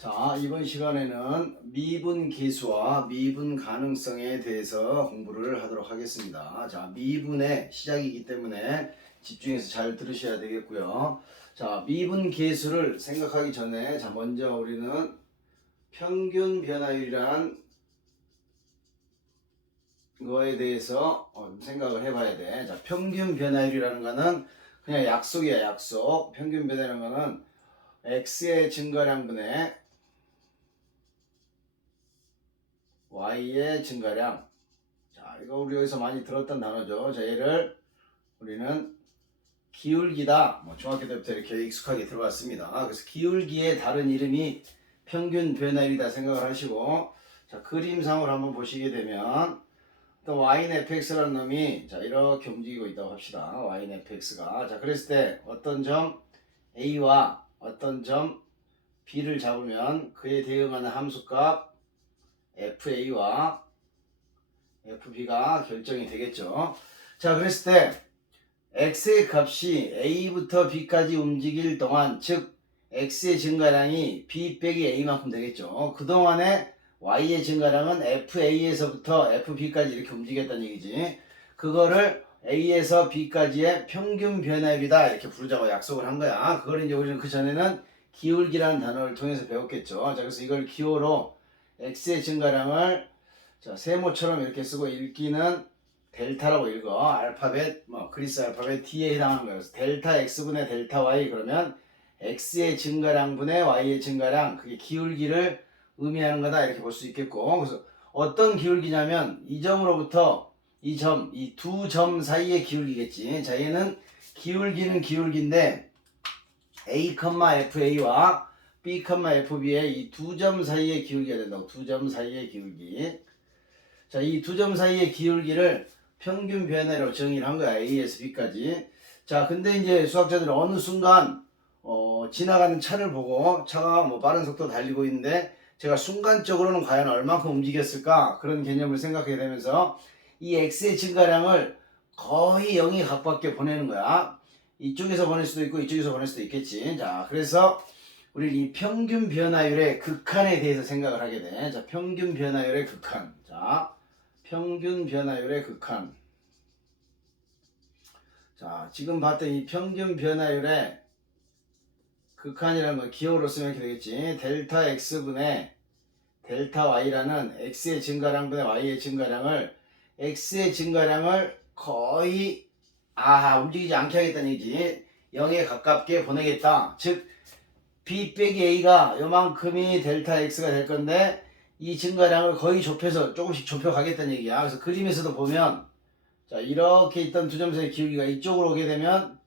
자, 이번 시간에는 미분 계수와 미분 가능성에 대해서 공부를 하도록 하겠습니다. 자, 미분의 시작이기 때문에 집중해서 잘 들으셔야 되겠고요. 자, 미분 계수를 생각하기 전에 자, 먼저 우리는 평균 변화율이란 거에 대해서 생각을 해봐야 돼. 자, 평균 변화율이라는 거는 그냥 약속이야, 약속. 평균 변화율이라는 거는 x의 증가량분의 y의 증가량. 자, 이거 우리 여기서 많이 들었던 단어죠. 자, 얘를 우리는 기울기다. 중학교 때부터 이렇게 익숙하게 들어왔습니다. 그래서 기울기의 다른 이름이 평균 변화율이다 생각을 하시고, 자, 그림상으로 한번 보시게 되면 또 y는 fx라는 놈이 자, 이렇게 움직이고 있다고 합시다. y는 fx가. 자, 그랬을 때 어떤 점 a와 어떤 점 b를 잡으면 그에 대응하는 함수값 FA와 FB가 결정이 되겠죠. 자, 그랬을 때 X의 값이 A부터 B까지 움직일 동안, 즉 X의 증가량이 B 빼기 A만큼 되겠죠. 그동안에 Y의 증가량은 FA에서부터 FB까지 이렇게 움직였다는 얘기지. 그거를 A에서 B까지의 평균 변화율이다 이렇게 부르자고 약속을 한 거야. 그걸 이제 우리는 그 전에는 기울기라는 단어를 통해서 배웠겠죠. 자, 그래서 이걸 기호로 x의 증가량을 자, 세모처럼 이렇게 쓰고 읽기는 델타라고 읽어. 알파벳 그리스 알파벳 D에 해당하는 거예요. 그래서 델타 x분의 델타 y 그러면 x의 증가량분의 y의 증가량, 그게 기울기를 의미하는 거다 이렇게 볼 수 있겠고, 그래서 어떤 기울기냐면 이 점으로부터 이 점, 이 두 점 사이의 기울기겠지. 자, 얘는 기울기는 기울기인데 a, fa와 B, FB의 이 두 점 사이의 기울기가 된다고. 두 점 사이의 기울기. 자, 이 두 점 사이의 기울기를 평균 변화로 정의를 한 거야. A에서 B까지. 자, 근데 이제 수학자들은 어느 순간 지나가는 차를 보고 차가 빠른 속도로 달리고 있는데 제가 순간적으로는 과연 얼마큼 움직였을까? 그런 개념을 생각하게 되면서 이 X의 증가량을 거의 0에 가깝게 보내는 거야. 이쪽에서 보낼 수도 있고 이쪽에서 보낼 수도 있겠지. 자, 그래서 우리 이 평균 변화율의 극한에 대해서 생각을 하게 돼. 자, 평균 변화율의 극한. 자, 평균 변화율의 극한. 자, 지금 봤던 이 평균 변화율의 극한이라는 건 기호로 쓰면 이렇게 되겠지. 델타 x분의 델타 y라는 x의 증가량분의 y의 증가량을, x의 증가량을 거의 움직이지 않게 하겠다는 얘기지. 0에 가깝게 보내겠다. 즉 B 빼기 A가 요만큼이 델타 X가 될 건데 이 증가량을 거의 좁혀서 조금씩 좁혀 가겠다는 얘기야. 그래서 그림에서도 보면 자, 이렇게 있던 두 점 사이 기울기가 이쪽으로 오게 되면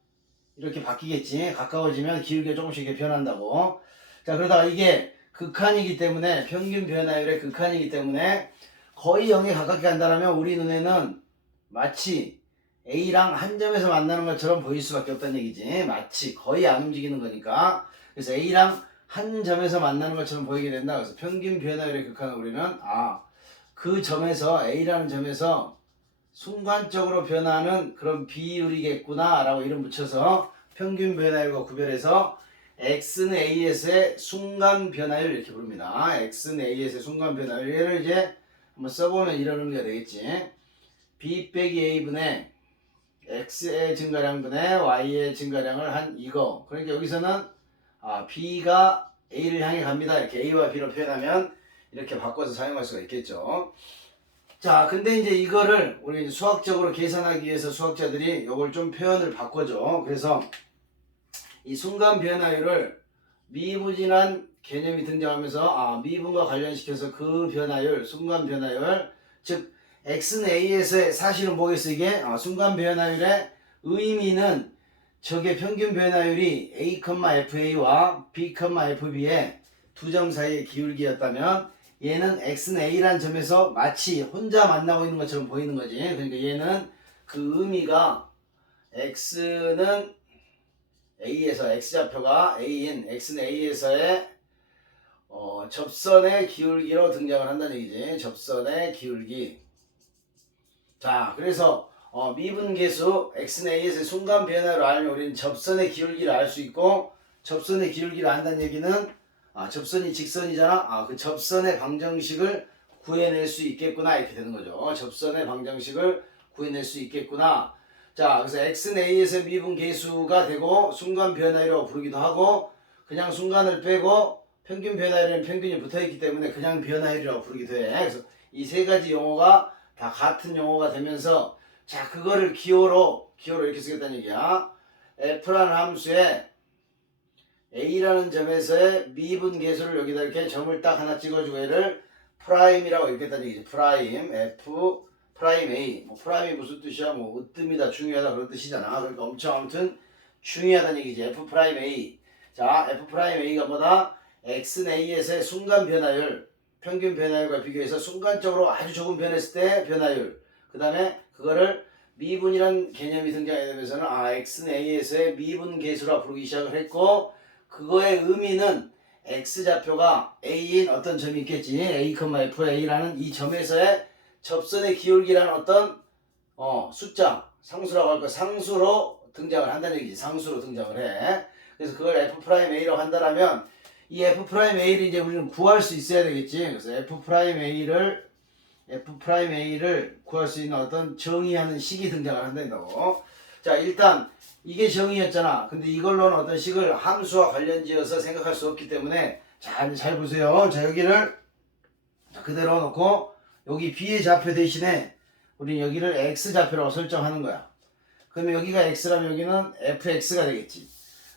이렇게 바뀌겠지. 가까워지면 기울기가 조금씩 이렇게 변한다고. 자, 그러다가 이게 극한이기 때문에, 평균 변화율의 극한이기 때문에 거의 0에 가깝게 간다면 우리 눈에는 마치 A랑 한 점에서 만나는 것처럼 보일 수밖에 없다는 얘기지. 마치 거의 안 움직이는 거니까. 그래서 A랑 한 점에서 만나는 것처럼 보이게 된다. 그래서 평균 변화율의 극한은 우리는 그 점에서, A라는 점에서 순간적으로 변하는 그런 비율이겠구나 라고 이름 붙여서 평균 변화율과 구별해서 X는 A에서의 순간 변화율 이렇게 부릅니다. X는 A에서의 순간 변화율. 얘를 이제 한번 써보면 이런 의미가 되겠지. B 빼기 A분의 X의 증가량분의 Y의 증가량을 한 이거. 그러니까 여기서는 B가 A를 향해 갑니다. 이렇게 A와 B로 표현하면 이렇게 바꿔서 사용할 수가 있겠죠. 자, 근데 이제 이거를 우리 수학적으로 계산하기 위해서 수학자들이 이걸 좀 표현을 바꿔줘. 그래서 이 순간 변화율을 미분이란 개념이 등장하면서 미분과 관련시켜서 그 변화율, 순간 변화율, 즉 X는 A에서의, 사실은 뭐겠어 이게? 순간 변화율의 의미는 적의 평균 변화율이 A, FA와 B, FB의 두 점 사이의 기울기였다면 얘는 X는 A란 점에서 마치 혼자 만나고 있는 것처럼 보이는 거지. 그러니까 얘는 그 의미가 X는 A에서, X좌표가 A인 X는 A에서의 접선의 기울기로 등장을 한다는 얘기지. 접선의 기울기. 자, 그래서 미분계수 X는 A에서의 순간 변화를 알면 우리는 접선의 기울기를 알 수 있고, 접선의 기울기를 안다는 얘기는 접선이 직선이잖아. 그 접선의 방정식을 구해낼 수 있겠구나 이렇게 되는 거죠. 접선의 방정식을 구해낼 수 있겠구나. 자, 그래서 x는 a에서 미분 계수가 되고 순간 변화율이라고 부르기도 하고 그냥 순간을 빼고 평균 변화율에는 평균이 붙어있기 때문에 그냥 변화율이라고 부르기도 해. 그래서 이 세 가지 용어가 다 같은 용어가 되면서 자, 그거를 기호로 이렇게 쓰겠다는 얘기야. f라는 함수에 a라는 점에서의 미분 계수를 여기다 이렇게 점을 딱 하나 찍어주고 얘를 프라임이라고 읽겠다는 얘기죠. 프라임 f 프라임 a. 프라임이 무슨 뜻이야? 으뜸이다, 중요하다 그런 뜻이잖아. 그러니까 엄청 아무튼 중요하다는 얘기지. f 프라임 a. 자, f 프라임 a가 뭐다? x는 a에서의 순간 변화율, 평균 변화율과 비교해서 순간적으로 아주 조금 변했을 때 변화율. 그 다음에 그거를 미분이란 개념이 등장하게 되면서는 x는 a에서의 미분 계수라 부르기 시작을 했고 그거의 의미는 x좌표가 a인 어떤 점이 있겠지. a, f, a라는 이 점에서의 접선의 기울기라는 어떤 숫자, 상수라고 할 거 상수로 등장을 한다는 얘기지. 상수로 등장을 해. 그래서 그걸 f'a라고 한다라면 이 f'a를 이제 우리는 구할 수 있어야 되겠지. 그래서 f'a를 구할 수 있는 어떤 정의하는 식이 등장을 한다고. 자, 일단 이게 정의였잖아. 근데 이걸로는 어떤 식을 함수와 관련지어서 생각할 수 없기 때문에 잘 보세요. 자, 여기를 그대로 놓고 여기 b의 좌표 대신에 우리 여기를 x좌표라고 설정하는 거야. 그러면 여기가 x라면 여기는 fx가 되겠지.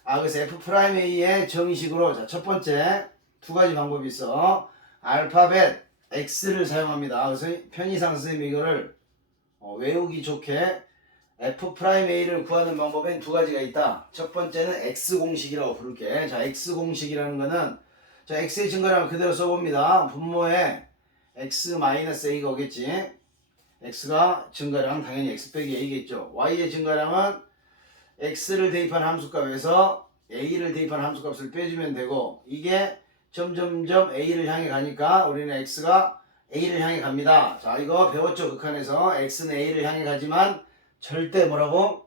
그래서 f'a의 정의식으로 자, 첫 번째 두 가지 방법이 있어. 알파벳 x를 사용합니다. 그래서 편의상 선생님이 이거를 외우기 좋게 f'a를 구하는 방법엔 두 가지가 있다. 첫 번째는 x공식이라고 부를게. 자, x공식이라는 거는 자, x의 증가량을 그대로 써봅니다. 분모에 x-a가 오겠지. x가 증가량 당연히 x 빼기 a겠죠. y의 증가량은 x를 대입한 함수값에서 a를 대입한 함수값을 빼주면 되고 이게 점점점 a를 향해 가니까 우리는 x가 a를 향해 갑니다. 자, 이거 배웠죠? 극한에서 x는 a를 향해 가지만 절대 뭐라고?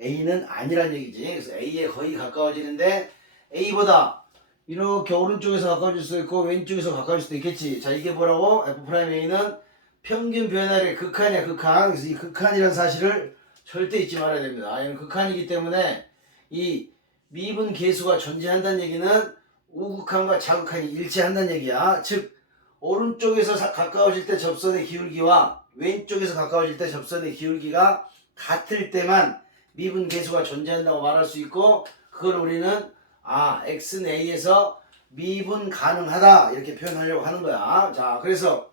a는 아니란 얘기지. 그래서 a에 거의 가까워지는데 a보다 이렇게 오른쪽에서 가까워질 수도 있고 왼쪽에서 가까워질 수도 있겠지. 자, 이게 뭐라고? f'a는 평균 변화율의 극한이야, 극한. 그래서 이 극한이라는 사실을 절대 잊지 말아야 됩니다. 이건 극한이기 때문에 이 미분 계수가 존재한다는 얘기는 우극한과 자극한이 일치한다는 얘기야. 즉 오른쪽에서 가까워질 때 접선의 기울기와 왼쪽에서 가까워질 때 접선의 기울기가 같을 때만 미분 계수가 존재한다고 말할 수 있고 그걸 우리는 x는 a에서 미분 가능하다 이렇게 표현하려고 하는 거야. 자, 그래서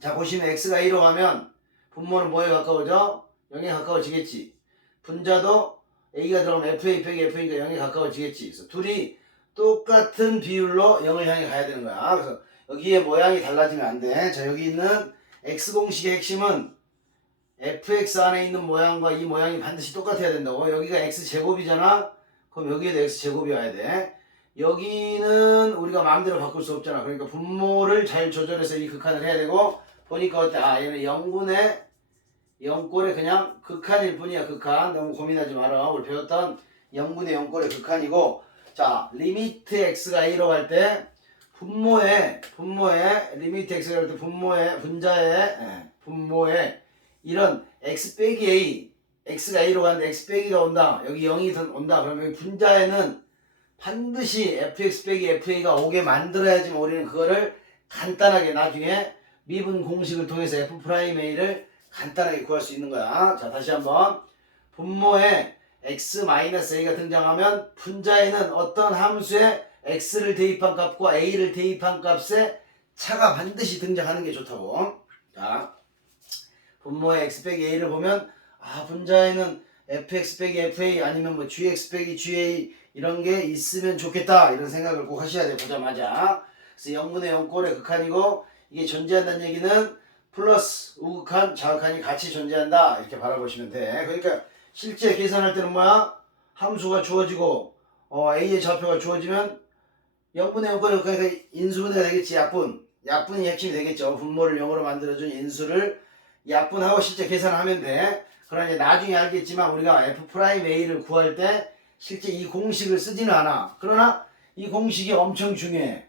자, 보시면 x가 a로 가면 분모는 뭐에 가까워져? 0에 가까워지겠지. 분자도 a가 들어가면 fa 빼기 f니까 0에 가까워지겠지. 그래서 둘이 똑같은 비율로 0을 향해 가야 되는 거야. 그래서 여기에 모양이 달라지면 안 돼. 자, 여기 있는 x공식의 핵심은 fx 안에 있는 모양과 이 모양이 반드시 똑같아야 된다고. 여기가 x제곱이잖아. 그럼 여기에도 x제곱이 와야 돼. 여기는 우리가 마음대로 바꿀 수 없잖아. 그러니까 분모를 잘 조절해서 이 극한을 해야 되고 보니까 어때? 얘는 0분의 0꼴의 그냥 극한일 뿐이야. 극한. 너무 고민하지 마라. 우리 배웠던 0분의 0꼴의 극한이고 자, 리미트 x가 a로 갈 때 분모에 리미트 x가 갈 때 분모에 이런 x 빼기 a x가 a로 가는데 x 빼기가 온다. 여기 0이 온다. 그러면 여기 분자에는 반드시 fx 빼기 fa가 오게 만들어야지 우리는 그거를 간단하게 나중에 미분 공식을 통해서 f'a를 간단하게 구할 수 있는 거야. 자, 다시 한번 분모에 x-a가 등장하면 분자에는 어떤 함수에 x를 대입한 값과 a를 대입한 값의 차가 반드시 등장하는 게 좋다고. 자, 분모에 x 빼기 a를 보면 분자에는 fx 빼기 fa 아니면 gx 빼기 ga 이런 게 있으면 좋겠다 이런 생각을 꼭 하셔야 돼요. 보자마자. 그래서 0분의 0꼴의 극한이고 이게 존재한다는 얘기는 플러스 우극한 자극한이 같이 존재한다 이렇게 바라보시면 돼. 그러니까 실제 계산할 때는 뭐야? 함수가 주어지고 a의 좌표가 주어지면 0분의 0꼴의 극한에서 인수분해가 되겠지. 약분이 핵심이 되겠죠. 분모를 0으로 만들어준 인수를 약분하고 실제 계산을 하면 돼. 그러나 이제 나중에 알겠지만 우리가 f'a를 구할 때 실제 이 공식을 쓰지는 않아. 그러나 이 공식이 엄청 중요해.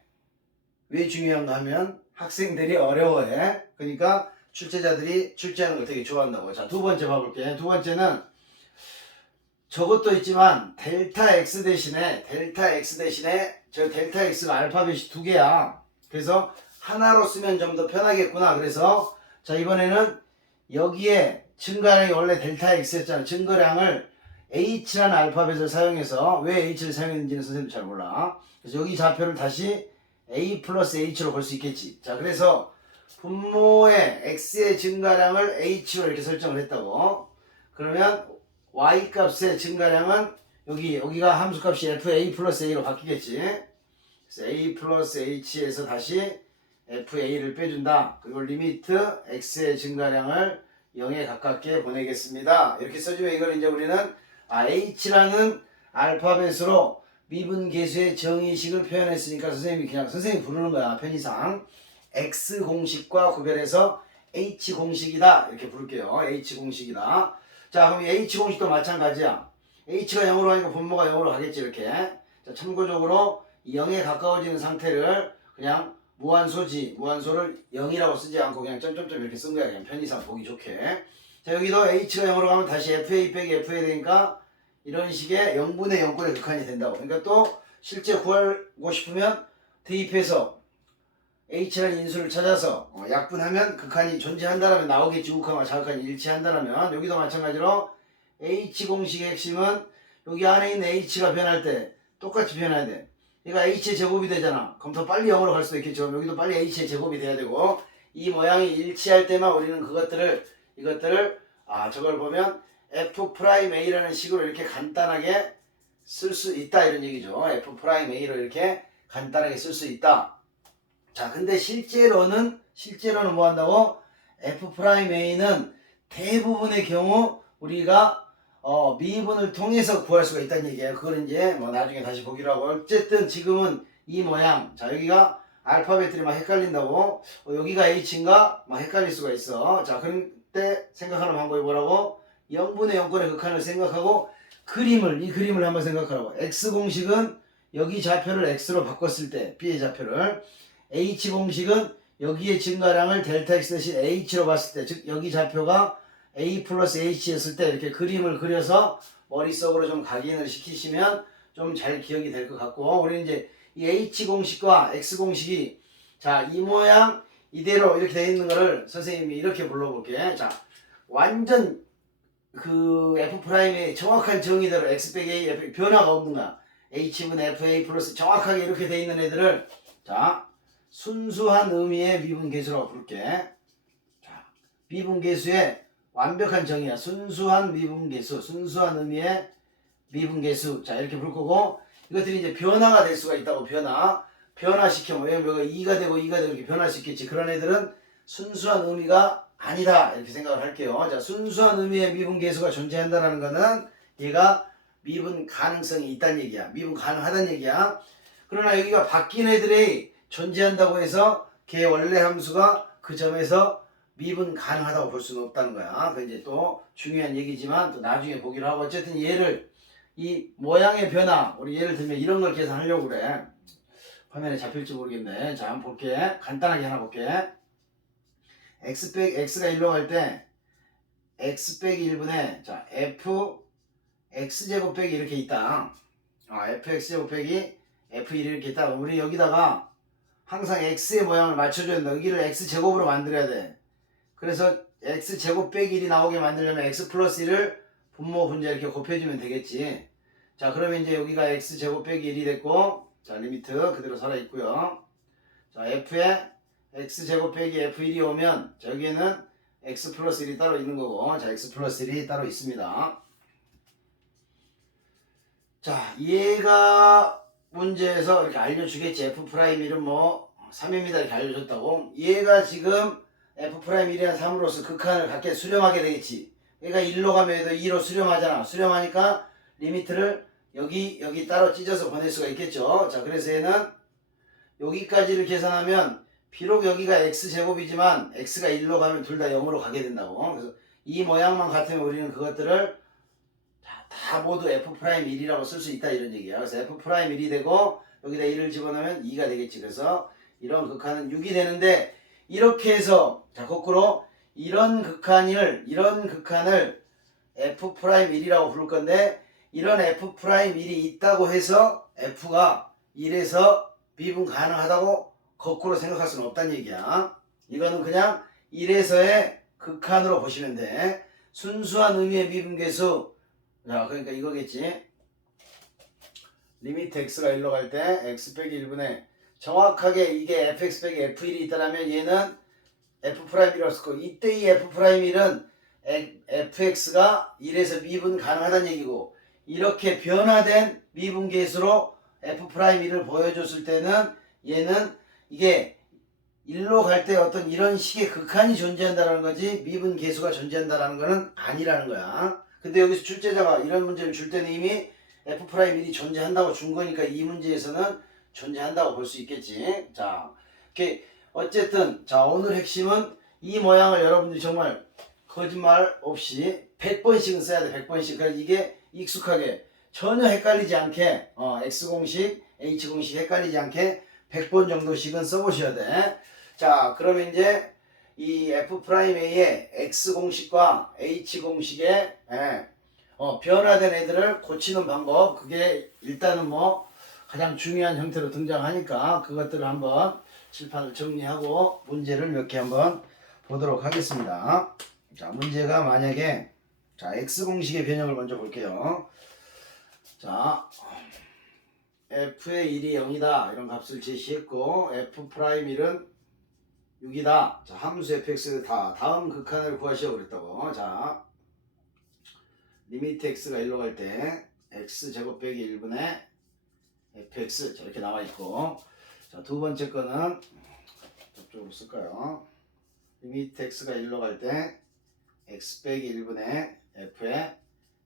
왜 중요한가 하면 학생들이 어려워해. 그러니까 출제자들이 출제하는 걸 되게 좋아한다고. 자, 두 번째 봐볼게. 두 번째는 저것도 있지만 델타 x 대신에 저 델타 x가 알파벳이 두 개야. 그래서 하나로 쓰면 좀 더 편하겠구나. 그래서 자, 이번에는 여기에 증가량이 원래 델타 x였잖아. 증거량을 h라는 알파벳을 사용해서 왜 h를 사용했는지는 선생님도 잘 몰라. 그래서 여기 좌표를 다시 a 플러스 h로 볼 수 있겠지. 자, 그래서 분모의 x의 증가량을 h로 이렇게 설정을 했다고. 그러면 y 값의 증가량은 여기가 함수 값이 fa 플러스 a로 바뀌겠지. 그래서 a 플러스 h에서 다시 fa를 빼준다. 그리고 리미트 x의 증가량을 0에 가깝게 보내겠습니다. 이렇게 써주면 이걸 이제 우리는 h라는 알파벳으로 미분계수의 정의식을 표현했으니까 선생님이 그냥 선생님이 부르는 거야. 편의상 x 공식과 구별해서 h 공식이다 이렇게 부를게요. h 공식이다. 자, 그럼 h 공식도 마찬가지야. h가 0으로 하니까 분모가 0으로 가겠지 이렇게. 자, 참고적으로 0에 가까워지는 상태를 그냥 무한소를 0이라고 쓰지 않고 그냥 점점점 이렇게 쓴 거야. 그냥 편의상 보기 좋게. 자, 여기도 h가 0으로 가면 다시 fa 빼기 fa 되니까 이런 식의 0분의 0꼴의 극한이 된다고. 그러니까 또 실제 구하고 싶으면 대입해서 h라는 인수를 찾아서 약분하면 극한이 존재한다라면 나오겠지. 우극한과 자극한이 일치한다라면 여기도 마찬가지로 h 공식의 핵심은 여기 안에 있는 h가 변할 때 똑같이 변해야 돼. 그러니까 h의 제곱이 되잖아. 그럼 더 빨리 0으로 갈 수도 있겠죠. 여기도 빨리 h의 제곱이 돼야 되고 이 모양이 일치할 때만 우리는 이것들을 저걸 보면 f'a라는 식으로 이렇게 간단하게 쓸 수 있다 이런 얘기죠. f'a로 이렇게 간단하게 쓸 수 있다. 자, 근데 실제로는 뭐 한다고? f'a는 대부분의 경우 우리가 미분을 통해서 구할 수가 있다는 얘기예요. 그걸 이제 뭐 나중에 다시 보기로 하고. 어쨌든 지금은 이 모양. 자, 여기가 알파벳들이 막 헷갈린다고. 여기가 h인가? 막 헷갈릴 수가 있어. 자, 그럴 때 생각하는 방법이 뭐라고? 0분의 0꼴의 극한을 생각하고 이 그림을 한번 생각하라고. x 공식은 여기 좌표를 x로 바꿨을 때 b의 좌표를 h 공식은 여기의 증가량을 델타 x 대신 h로 봤을 때, 즉 여기 좌표가 a 플러스 h였을 때 이렇게 그림을 그려서 머릿속으로 좀 각인을 시키시면 좀 잘 기억이 될 것 같고, 우리 이제 이 h 공식과 x 공식이 자, 이 모양 이대로 이렇게 되어 있는 거를 선생님이 이렇게 불러볼게. 자, 완전 그 f'의 정확한 정의대로 x 빼기 a f 변화가 없는 거야. h분의 fa 플러스 정확하게 이렇게 되어 있는 애들을 자, 순수한 의미의 미분계수라고 부를게. 자, 미분계수의 완벽한 정의야. 순수한 미분계수, 순수한 의미의 미분계수. 자, 이렇게 부를 거고, 이것들이 이제 변화가 될 수가 있다고. 변화시키면, 왜냐면 2가 되고 이렇게 변할 수 있겠지. 그런 애들은 순수한 의미가 아니다 이렇게 생각을 할게요. 자, 순수한 의미의 미분계수가 존재한다는 거는 얘가 미분 가능성이 있다는 얘기야. 미분 가능하다는 얘기야. 그러나 여기가 바뀐 애들이 존재한다고 해서 걔 원래 함수가 그 점에서 미분 가능하다고 볼 수는 없다는 거야. 그 이제 또 중요한 얘기지만 또 나중에 보기로 하고, 어쨌든 이 모양의 변화, 우리 예를 들면 이런 걸 계산하려고 그래. 화면에 잡힐지 모르겠네. 자, 한번 볼게. 간단하게 하나 볼게. x가 1로 갈 때 x 빼기 1분의 자, fx제곱 빼기 이렇게 있다. fx제곱 빼기 f1 이렇게 있다. 우리 여기다가 항상 x의 모양을 맞춰줘야 된다. 여기를 x제곱으로 만들어야 돼. 그래서 x제곱 빼기 1이 나오게 만들려면 x 플러스 1을 분모 분자 이렇게 곱해주면 되겠지. 자, 그러면 이제 여기가 x제곱 빼기 1이 됐고, 자, 리미트 그대로 살아있고요. 자, f에 x제곱 빼기 f1이 오면 자, 여기에는 x 플러스 1이 따로 있는 거고, 자, x 플러스 1이 따로 있습니다. 자, 얘가 문제에서 이렇게 알려주겠지. f'1은 뭐 3입니다 이렇게 알려줬다고. 얘가 지금 f'1이란 3으로서 극한을 갖게 수렴하게 되겠지. 얘가 1로 가면 얘도 2로 수렴하잖아. 수렴하니까 리미트를 여기 따로 찢어서 보낼 수가 있겠죠. 자, 그래서 얘는 여기까지를 계산하면 비록 여기가 x제곱이지만 x가 1로 가면 둘 다 0으로 가게 된다고. 그래서 이 모양만 같으면 우리는 그것들을 다 모두 f'1이라고 쓸 수 있다 이런 얘기야. 그래서 f'1이 되고, 여기다 1을 집어넣으면 2가 되겠지. 그래서 이런 극한은 6이 되는데 이렇게 해서 자 거꾸로 이런 극한을 F'1이라고 부를 건데 이런 F'1이 있다고 해서 F가 1에서 미분 가능하다고 거꾸로 생각할 수는 없다는 얘기야. 이거는 그냥 1에서의 극한으로 보시면 돼. 순수한 의미의 미분계수. 자, 그러니까 이거겠지. 리미트 x가 1로 갈 때 x 빼기 1분의 정확하게 이게 fx 빼기 f1이 있다면 얘는 f'1이라고 쓸 거고 이때 이 f'1은 fx가 1에서 미분 가능하다는 얘기고 이렇게 변화된 미분계수로 f'1을 보여줬을 때는 얘는 이게 1로 갈 때 어떤 이런 식의 극한이 존재한다는 거지 미분계수가 존재한다는 거는 아니라는 거야. 근데 여기서 출제자가 이런 문제를 줄 때는 이미 F'1이 존재한다고 준 거니까 이 문제에서는 존재한다고 볼 수 있겠지. 자, 이렇게 어쨌든 자 오늘 핵심은 이 모양을 여러분들이 정말 거짓말 없이 100번씩은 써야 돼. 100번씩. 그래서 이게 익숙하게 전혀 헷갈리지 않게 X공식, H공식 헷갈리지 않게 100번 정도씩은 써보셔야 돼. 자, 그러면 이제 이 F'A의 X공식과 H공식의 변화된 애들을 고치는 방법, 그게 일단은 뭐 가장 중요한 형태로 등장하니까 그것들을 한번 칠판을 정리하고 문제를 몇 개 한번 보도록 하겠습니다. 자, 문제가 만약에 자 X공식의 변형을 먼저 볼게요. 자, F의 1이 0이다 이런 값을 제시했고 F'1은 6이다. 자, 함수 fx 다음 극한을 구하시오 그랬다고. 자, 리미트 x가 1로 갈 때 x제곱 빼기 1분의 fx 저렇게 나와 있고 자, 두 번째 거는 저쪽으로 쓸까요? 리미트 x가 1로 갈 때 x 빼기 1분의 f에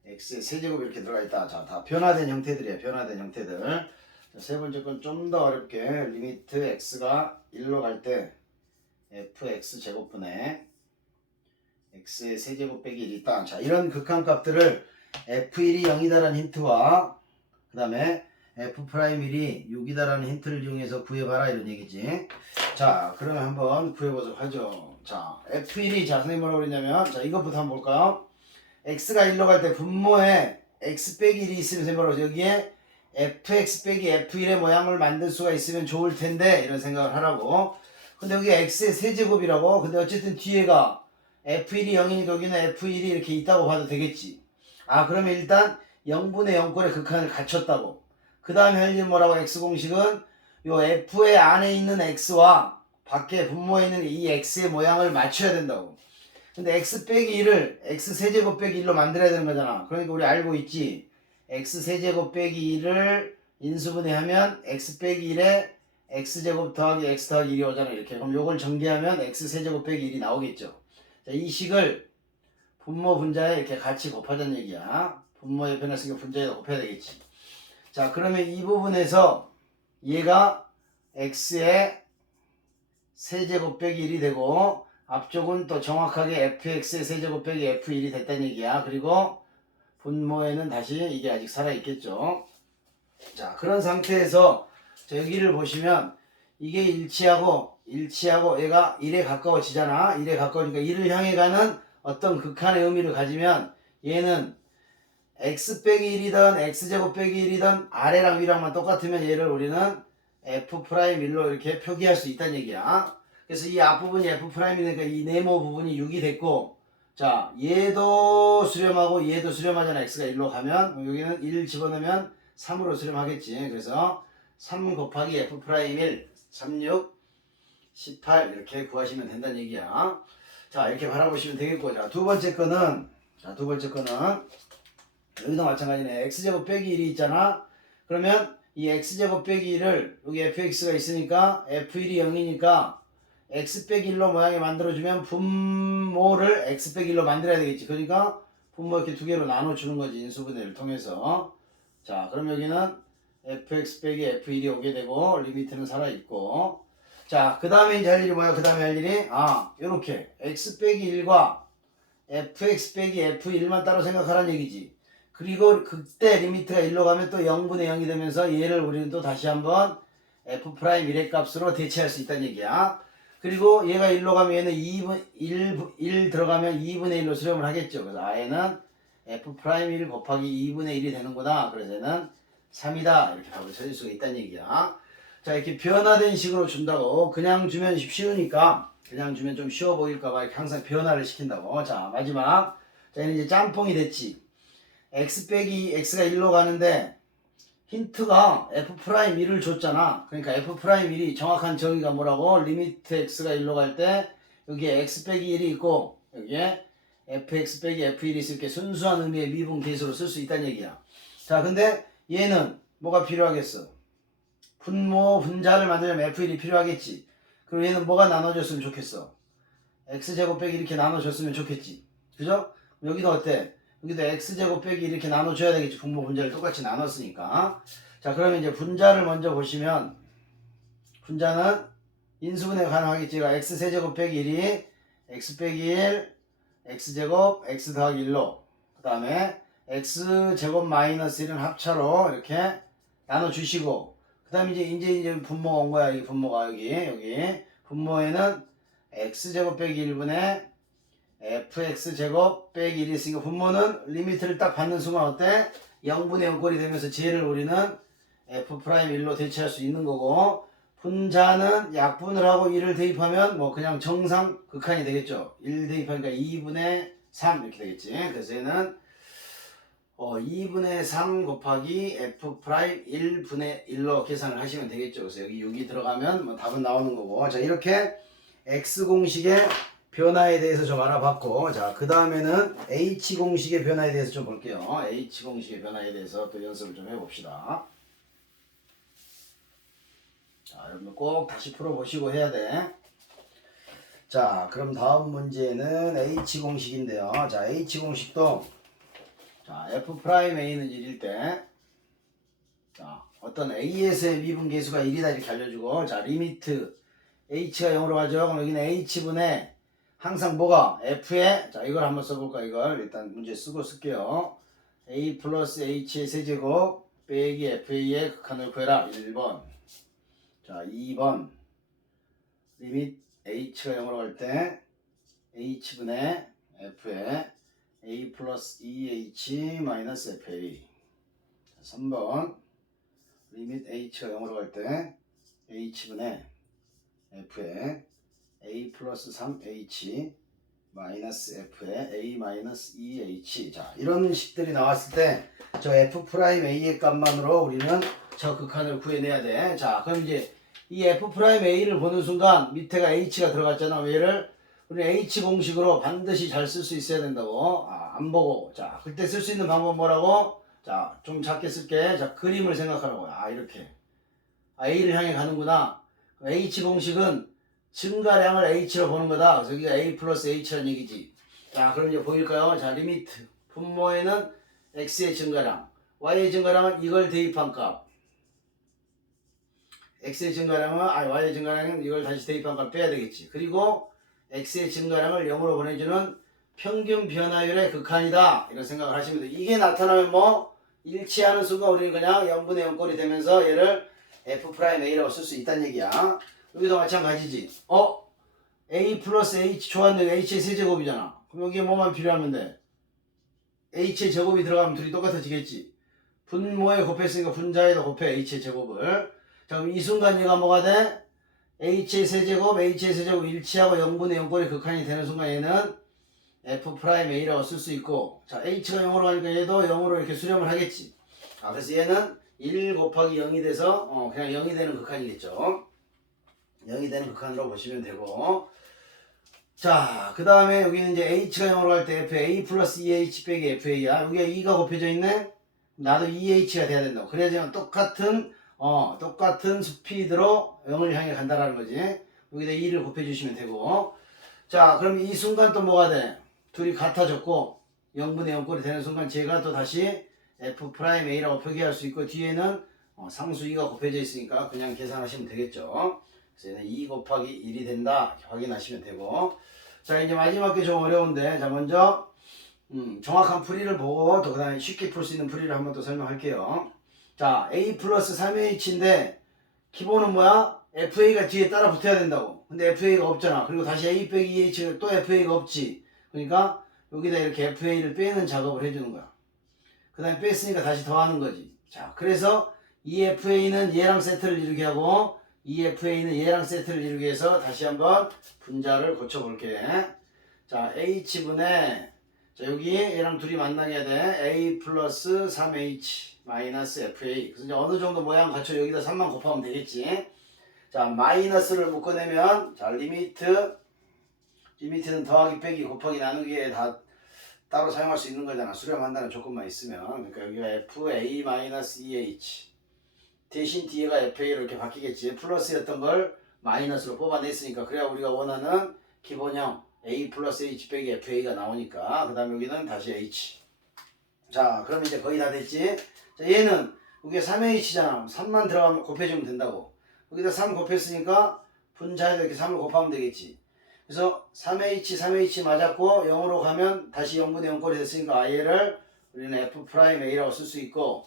x의 세제곱 이렇게 들어가 있다. 자, 다 변화된 형태들이에요. 변화된 형태들. 자, 세 번째 건 좀 더 어렵게 리미트 x가 1로 갈 때 fx 제곱분의 x의 세제곱 빼기 1이 있다. 자, 이런 극한값들을 f1이 0이다라는 힌트와 그 다음에 f'1이 6이다라는 힌트를 이용해서 구해봐라 이런 얘기지. 자, 그러면 한번 구해보도록 하죠. 자, f1이 자 선생님 뭐라고 그랬냐면 자 이것부터 한번 볼까요? x가 1로 갈 때 분모에 x 빼기 1이 있으면 선생님 뭐라고 여기에 fx 빼기 f1의 모양을 만들 수가 있으면 좋을 텐데 이런 생각을 하라고. 근데 여기 x의 세제곱이라고. 근데 어쨌든 뒤에가 f1이 0이니까 여기는 f1이 이렇게 있다고 봐도 되겠지. 아, 그러면 일단 0분의 0꼴의 극한을 갖췄다고. 그 다음에 할 일은 뭐라고? x공식은 요 f의 안에 있는 x와 밖에 분모에 있는 이 x의 모양을 맞춰야 된다고. 근데 x 빼기 1을 x 세제곱 빼기 1로 만들어야 되는 거잖아. 그러니까 우리 알고 있지. x 세제곱 빼기 1을 인수분해하면 x 빼기 1에 x제곱 더하기 x 더하기 1이 오잖아. 이렇게. 그럼 요걸 전개하면 x 세제곱 빼기 1이 나오겠죠. 자, 이 식을 분모 분자에 이렇게 같이 곱하자는 얘기야. 분모에 변했으니까 분자에다 곱해야 되겠지. 자, 그러면 이 부분에서 얘가 x의 세제곱 빼기 1이 되고 앞쪽은 또 정확하게 fx의 세제곱 빼기 f1이 됐다는 얘기야. 그리고 분모에는 다시 이게 아직 살아있겠죠. 자, 그런 상태에서 자, 여기를 보시면 이게 일치하고 얘가 1에 가까워지잖아. 1에 가까워지니까 1을 향해 가는 어떤 극한의 의미를 가지면 얘는 x 빼기 1이든 x제곱 빼기 1이든 아래랑 위랑만 똑같으면 얘를 우리는 f'1로 이렇게 표기할 수 있다는 얘기야. 그래서 이 앞부분이 f'이니까 이 네모 부분이 6이 됐고 자, 얘도 수렴하고 얘도 수렴하잖아. x가 1로 가면 여기는 1 집어넣으면 3으로 수렴하겠지. 그래서 3 곱하기 f'1 36 18 이렇게 구하시면 된다는 얘기야. 자, 이렇게 바라보시면 되겠고 자, 두 번째 거는 여기도 마찬가지네. x제곱 빼기 1이 있잖아. 그러면 이 x제곱 빼기 1을 여기 fx가 있으니까 f1이 0이니까 x 빼기 1로 모양을 만들어주면 분모를 x 빼기 1로 만들어야 되겠지. 그러니까 분모 이렇게 두 개로 나눠주는 거지. 인수분해를 통해서. 자, 그럼 여기는 fx 빼기 f1이 오게 되고 리미트는 살아있고 자, 그 다음에 이제 할 일이 뭐야? 그 다음에 할 일이 요렇게 x 빼기 1과 fx 빼기 f1만 따로 생각하라는 얘기지. 그리고 그때 리미트가 1로 가면 또 0분의 0이 되면서 얘를 우리는 또 다시 한번 F'1의 값으로 대체할 수 있다는 얘기야. 그리고 얘가 1로 가면 얘는 1 들어가면 2분의 1로 수렴을 하겠죠. 그래서 얘는 F'1 곱하기 2분의 1이 되는구나. 그래서 얘는 3이다. 이렇게 답을 찾을 수가 있다는 얘기야. 자, 이렇게 변화된 식으로 준다고. 그냥 주면 쉬우니까, 그냥 주면 좀 쉬워 보일까봐 이렇게 항상 변화를 시킨다고. 자, 마지막. 자, 얘는 이제 짬뽕이 됐지. x 빼기 x가 1로 가는데, 힌트가 F'1을 줬잖아. 그러니까 F'1이 정확한 정의가 뭐라고? 리미트 x가 1로 갈 때, 여기에 x 빼기 1이 있고, 여기에 fx 빼기 f1이 있을 게 순수한 의미의 미분 계수로 쓸 수 있다는 얘기야. 자, 근데 얘는 뭐가 필요하겠어? 분자를 만들려면 F1이 필요하겠지. 그리고 얘는 뭐가 나눠줬으면 좋겠어? X제곱 빼기 이렇게 나눠줬으면 좋겠지. 그죠? 여기도 어때? 여기도 X제곱 빼기 이렇게 나눠줘야 되겠지. 분모 분자를 똑같이 나눴으니까. 자, 그러면 이제 분자를 먼저 보시면, 분자는 인수분해 가능하겠지가 X세제곱 빼기 1이 X 빼기 1, X제곱, X 더하기 1로. 그 다음에 X제곱 마이너스 1은 합차로 이렇게 나눠주시고, 그 다음에 이제 분모가 온 거야. 이 분모가 여기. 분모에는 x제곱 빼기 1분의 fx제곱 빼기 1이 있으니까 분모는 리미트를 딱 받는 순간 어때? 0분의 0꼴이 되면서 쟤를 우리는 f'1로 대체할 수 있는 거고, 분자는 약분을 하고 1을 대입하면 뭐 그냥 정상 극한이 되겠죠. 1 대입하니까 2분의 3 이렇게 되겠지. 그래서 얘는 2분의 3 곱하기 F'1분의 1로 계산을 하시면 되겠죠. 그래서 여기 6이 들어가면 뭐 답은 나오는 거고. 자, 이렇게 X공식의 변화에 대해서 좀 알아봤고, 자, 그 다음에는 H공식의 변화에 대해서 좀 볼게요. H공식의 변화에 대해서 또 연습을 좀 해봅시다. 자, 여러분 꼭 다시 풀어보시고 해야 돼. 자, 그럼 다음 문제는 H공식인데요. 자, H공식도 자, F'A는 1일 때, 자, 어떤 A에서의 미분 계수가 1이다 이렇게 알려주고, 자, 리미트 H가 0으로 가죠. 그럼 여기는 H분의 항상 뭐가? F에, 자, 이걸 한번 써볼까, 이걸. 일단 문제 쓰고 쓸게요. A 플러스 H의 세제곱 빼기 FA의 극한을 구해라. 1번. 자, 2번. 리미트 H가 0으로 갈 때, H분의 F에 A 플러스 2H 마이너스 FA. 3번 리밋 H가 0으로 갈 때 H분의 F에 A 플러스 3H 마이너스 F에 A 마이너스 2H. 자, 이런 식들이 나왔을 때 저 F'A의 값만으로 우리는 저 극한을 구해내야 돼. 자, 그럼 이제 이 F'A를 보는 순간 밑에가 H가 들어갔잖아. 얘를 우리 H 공식으로 반드시 잘 쓸 수 있어야 된다고. 안 보고. 자, 그때 쓸 수 있는 방법 뭐라고? 자, 좀 작게 쓸게. 자, 그림을 생각하라고. 이렇게. A를 향해 가는구나. H 공식은 증가량을 H로 보는 거다. 그래서 여기가 A 플러스 H라는 얘기지. 자, 그럼 이제 보일까요? 자, 리미트. 분모에는 X의 증가량. Y의 증가량은 이걸 대입한 값. X의 증가량은, Y의 증가량은 이걸 다시 대입한 값 빼야 되겠지. 그리고 X의 증가량을 0으로 보내주는 평균 변화율의 극한이다. 이런 생각을 하시면 돼요. 이게 나타나면 뭐 일치하는 순간 우리는 그냥 0분의 0꼴이 되면서 얘를 F'A라고 쓸 수 있다는 얘기야. 여기도 마찬가지지. A 플러스 H 좋았는데 H의 세제곱이잖아. 그럼 여기에 뭐만 필요하면 돼? H의 제곱이 들어가면 둘이 똑같아지겠지. 분모에 곱했으니까 분자에다 곱해 H의 제곱을. 자, 그럼 이 순간 얘가 뭐가 돼? H의 세제곱, H의 세제곱 일치하고 0분의 0꼴이 극한이 되는 순간 얘는 F'A라고 쓸 수 있고, 자, H가 0으로 가니까 얘도 0으로 이렇게 수렴을 하겠지. 그래서 얘는 1 곱하기 0이 돼서, 그냥 0이 되는 극한이겠죠. 0이 되는 극한으로 보시면 되고. 자, 그 다음에 여기는 이제 H가 0으로 갈 때 FA 플러스 2H 빼기 FA야. 여기가 2가 곱해져 있네? 나도 2H가 돼야 된다고. 그래야지 똑같은 스피드로 0을 향해 간다라는 거지. 여기다 2를 곱해주시면 되고. 자, 그럼 이 순간 또 뭐가 돼? 둘이 같아졌고 0분의 0꼴이 되는 순간 제가 또 다시 F'A라고 표기할 수 있고, 뒤에는 상수 2가 곱해져 있으니까 그냥 계산하시면 되겠죠. 그래서 얘는 2 곱하기 1이 된다 이렇게 확인하시면 되고. 자, 이제 마지막 게 좀 어려운데, 자, 먼저 정확한 풀이를 보고 또 그 다음에 쉽게 풀 수 있는 풀이를 한번 또 설명할게요. 자, A 플러스 3H인데 기본은 뭐야? FA가 뒤에 따라 붙어야 된다고. 근데 FA가 없잖아. 그리고 다시 A 빼기 2H가 또 FA가 없지. 그러니까 여기다 이렇게 FA를 빼는 작업을 해주는 거야. 그 다음에 뺐으니까 다시 더하는 거지. 자, 그래서 이 FA는 얘랑 세트를 이루게 하고 이 FA는 얘랑 세트를 이루게 해서 다시 한번 분자를 고쳐볼게. 자, H분의 자, 여기 얘랑 둘이 만나게 해야 돼. A 플러스 3H 마이너스 FA. 그래서 이제 어느 정도 모양 갖춰 여기다 3만 곱하면 되겠지. 자, 마이너스를 묶어내면 자, 리미트는 더하기 빼기 곱하기 나누기에 다 따로 사용할 수 있는 거잖아. 수렴한다는 조건만 있으면. 그러니까 여기가 FA 마이너스 EH 대신 뒤에가 FA로 이렇게 바뀌겠지. 플러스였던 걸 마이너스로 뽑아냈으니까 그래야 우리가 원하는 기본형 A 플러스 H 빼기 FA가 나오니까 그 다음에 여기는 다시 H. 자, 그럼 이제 거의 다 됐지. 자, 얘는 여기가 3H잖아. 3만 들어가면 곱해주면 된다고. 여기다 3 곱했으니까 분자에다 이렇게 3을 곱하면 되겠지. 그래서 3H 맞았고 0으로 가면 다시 0분의 0꼴이 됐으니까 얘를 우리는 F'A라고 쓸 수 있고.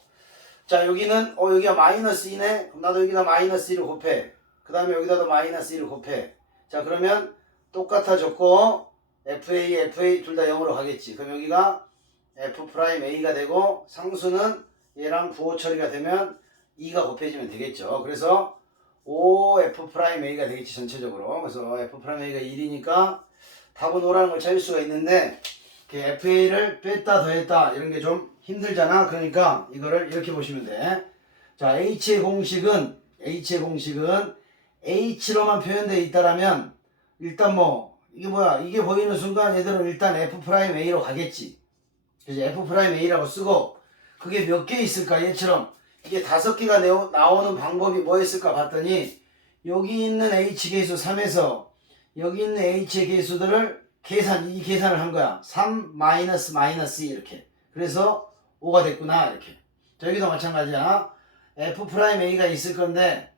자, 여기는 여기가 마이너스 2네. 그럼 나도 여기다 마이너스 2를 곱해. 그 다음에 여기다도 마이너스 2를 곱해. 자, 그러면 똑같아졌고 FA 둘 다 0으로 가겠지. 그럼 여기가 F'A가 되고 상수는 얘랑 부호 처리가 되면 2가 곱해지면 되겠죠. 그래서 OF'A가 되겠지 전체적으로. 그래서 F'A가 1이니까 답은 5라는 걸 찾을 수가 있는데 FA를 뺐다 더했다 이런 게 좀 힘들잖아. 그러니까 이거를 이렇게 보시면 돼. 자, H의 공식은 H로만 표현되어 있다라면 일단 뭐 이게 뭐야? 이게 보이는 순간 얘들은 일단 F'A로 가겠지. 그래서 F'A라고 쓰고 그게 몇 개 있을까? 얘처럼 이게 5개가 나오는 방법이 뭐였을까 봤더니 여기 있는 H 계수 3에서 여기 있는 H의 계수들을 이 계산을 한 거야. 3 마이너스 2 이렇게. 그래서 5가 됐구나 이렇게. 자, 여기도 마찬가지야. F'A가 있을 건데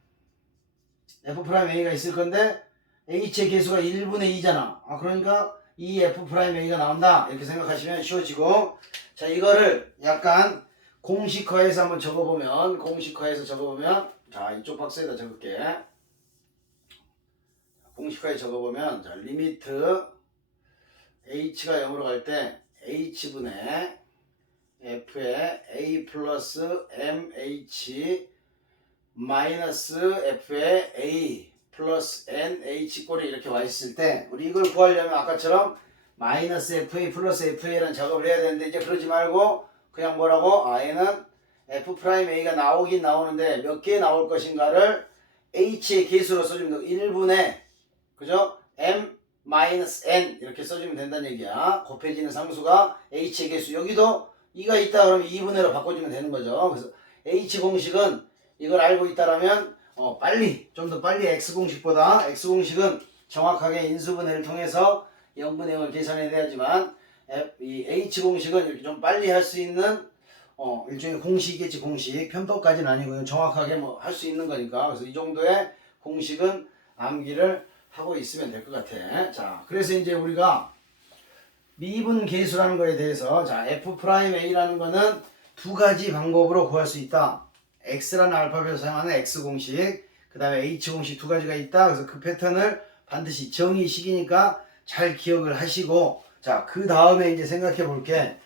H의 계수가 1분의 2잖아. 그러니까 이 F'A가 나온다 이렇게 생각하시면 쉬워지고. 자, 이거를 약간 공식화해서 한번 적어보면 자, 이쪽 박스에다 적을게. 공식화에 적어보면 자, 리미트 H가 0으로 갈 때 H분의 F의 A 플러스 MH 마이너스 F의 A 플러스 NH 꼴이 이렇게 와 있을 때 우리 이걸 구하려면 아까처럼 마이너스 FA 플러스 FA라는 작업을 해야 되는데 이제 그러지 말고 그냥 뭐라고? 얘는 F'A가 나오긴 나오는데 몇 개 나올 것인가를 H의 계수로 써주면 되고 1분의 그죠? M-N 이렇게 써주면 된다는 얘기야. 곱해지는 상수가 H의 계수. 여기도 2가 있다 그러면 2분의로 바꿔주면 되는 거죠. 그래서 H 공식은 이걸 알고 있다라면 좀 더 빨리 X공식보다 X공식은 정확하게 인수분해를 통해서 0분의 0을 계산해야 되지만 이 H공식은 이렇게 좀 빨리 할 수 있는 일종의 공식이겠지. 공식 편법까지는 아니고 정확하게 뭐 할 수 있는 거니까. 그래서 이 정도의 공식은 암기를 하고 있으면 될 것 같아. 자, 그래서 이제 우리가 미분 계수라는 거에 대해서 자, F'A라는 거는 두 가지 방법으로 구할 수 있다. X라는 알파벳을 사용하는 X공식, 그 다음에 H공식 두 가지가 있다. 그래서 그 패턴을 반드시 정의식이니까 잘 기억을 하시고, 자, 그 다음에 이제 생각해 볼게.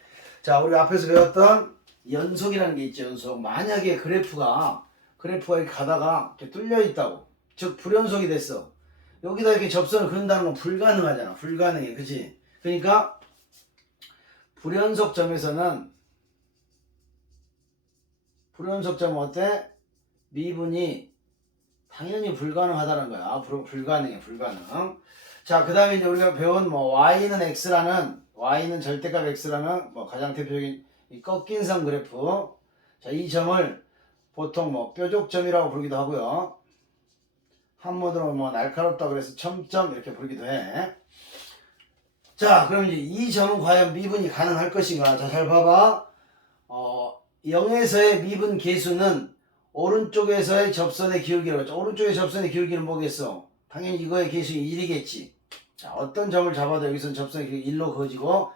자, 우리가 앞에서 배웠던 연속이라는 게 있죠. 연속. 만약에 그래프가 이렇게 가다가 이렇게 뚫려 있다고. 즉, 불연속이 됐어. 여기다 이렇게 접선을 그린다는 건 불가능하잖아. 불가능해. 그치? 그러니까, 불연속점은 어때? 미분이 당연히 불가능하다는 거야. 불가능해. 자, 그 다음에 이제 우리가 배운 y는 y는 절대값 x라는 가장 대표적인 이 꺾인 선 그래프. 자, 이 점을 보통 뾰족점이라고 부르기도 하고요. 한문으로 날카롭다 그래서 첨점 이렇게 부르기도 해. 자, 그럼 이제 이 점은 과연 미분이 가능할 것인가? 자, 잘 봐봐. 0에서의 미분 계수는 오른쪽에서의 접선의 기울기라고 했죠. 오른쪽의 접선의 기울기는 뭐겠어? 당연히 이거의 계수가 1이겠지. 자, 어떤 점을 잡아도 여기서는 접선의 기울기 1로 그어지고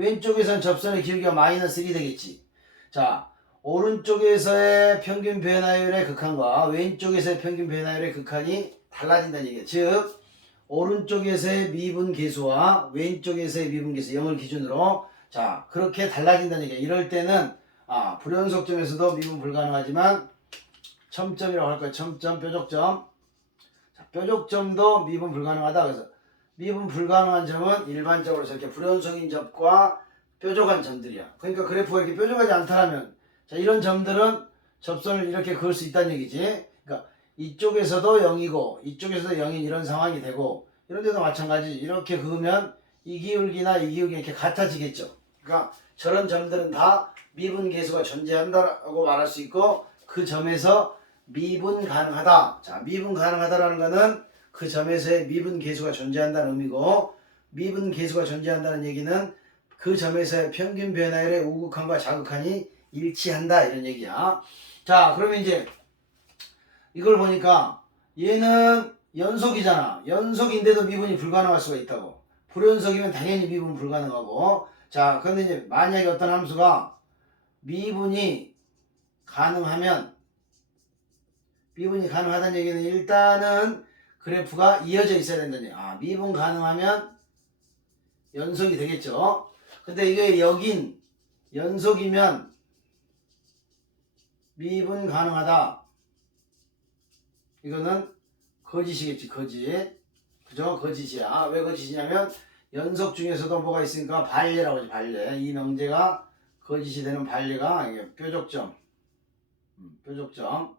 왼쪽에서는 접선의 기울기가 마이너스 1이 되겠지. 자, 오른쪽에서의 평균 변화율의 극한과 왼쪽에서의 평균 변화율의 극한이 달라진다는 얘기야. 즉 오른쪽에서의 미분 계수와 왼쪽에서의 미분 계수 0을 기준으로 자 그렇게 달라진다는 얘기야. 이럴 때는 불연속점에서도 미분 불가능하지만 첨점이라고 할 거야. 첨점, 뾰족점. 자, 뾰족점도 미분 불가능하다. 그래서 미분 불가능한 점은 일반적으로 저렇게 불연속인 점과 뾰족한 점들이야. 그러니까 그래프가 이렇게 뾰족하지 않다면 자 이런 점들은 접선을 이렇게 그을 수 있다는 얘기지. 그러니까 이쪽에서도 0이고 이쪽에서도 0인 이런 상황이 되고 이런 데도 마찬가지. 이렇게 그으면 이 기울기나 이 기울기 이렇게 같아지겠죠. 그러니까 저런 점들은 다 미분 계수가 존재한다고 말할 수 있고 그 점에서 미분 가능하다. 자, 미분 가능하다라는 거는 그 점에서의 미분 계수가 존재한다는 의미고 미분 계수가 존재한다는 얘기는 그 점에서의 평균 변화율의 우극한과 자극한이 일치한다 이런 얘기야. 자, 그러면 이제 이걸 보니까 얘는 연속이잖아. 연속인데도 미분이 불가능할 수가 있다고. 불연속이면 당연히 미분 불가능하고. 자, 그런데 이제 만약에 어떤 함수가 미분이 가능하면 미분이 가능하다는 얘기는 일단은 그래프가 이어져 있어야 된다는 얘기야. 미분 가능하면 연속이 되겠죠. 근데 이게 여긴 연속이면 미분 가능하다. 이거는 거짓이겠지. 거짓. 그죠? 거짓이야. 왜 거짓이냐면 연속 중에서도 뭐가 있으니까 반례라고 하지. 반례. 이 명제가 거짓이 되는 반례가 이게 뾰족점. 뾰족점.